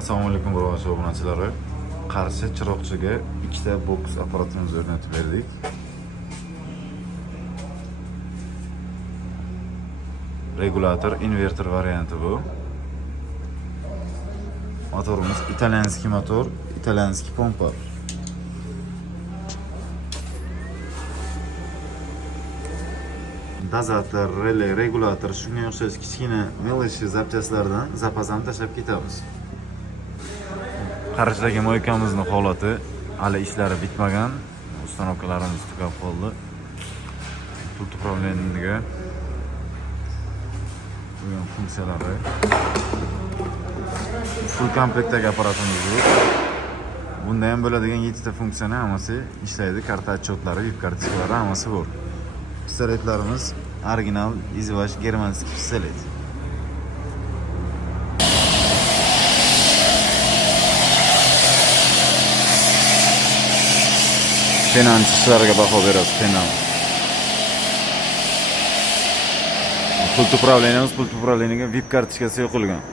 Assalomu alaykum barcha obunachilari. Qarshi chiroqchiga ikkita boks apparatimizni o'rnatib berdik. Regulator, inverter varianti bu. Motorimiz italyanskiy motor, italyanskiy pompa. Dozator, relay, regulator, shunga o'xshash kichkina melish zapchastlardan zapasam tashlab ketamiz. Qarshidagi moykamizning holati hali ishlari bitmagan. Ustanovkalarimiz tugab qoldi. Pult upravleniyaga bu funksiyalari. Full komplektdagi apparatimiz bu. Bunda ham bo'ladigan 7 ta funksiyani hammasi ishlaydi. Karta otchotlari, VIP kartochkalari hammasi bor. Pistoletlarimiz original izvash germanskiy pistolet. Penani chiqishlariga baho beramiz. Pult upravleniyamiz, pult upravleniyaga VIP kartochkasi yo'qolgan.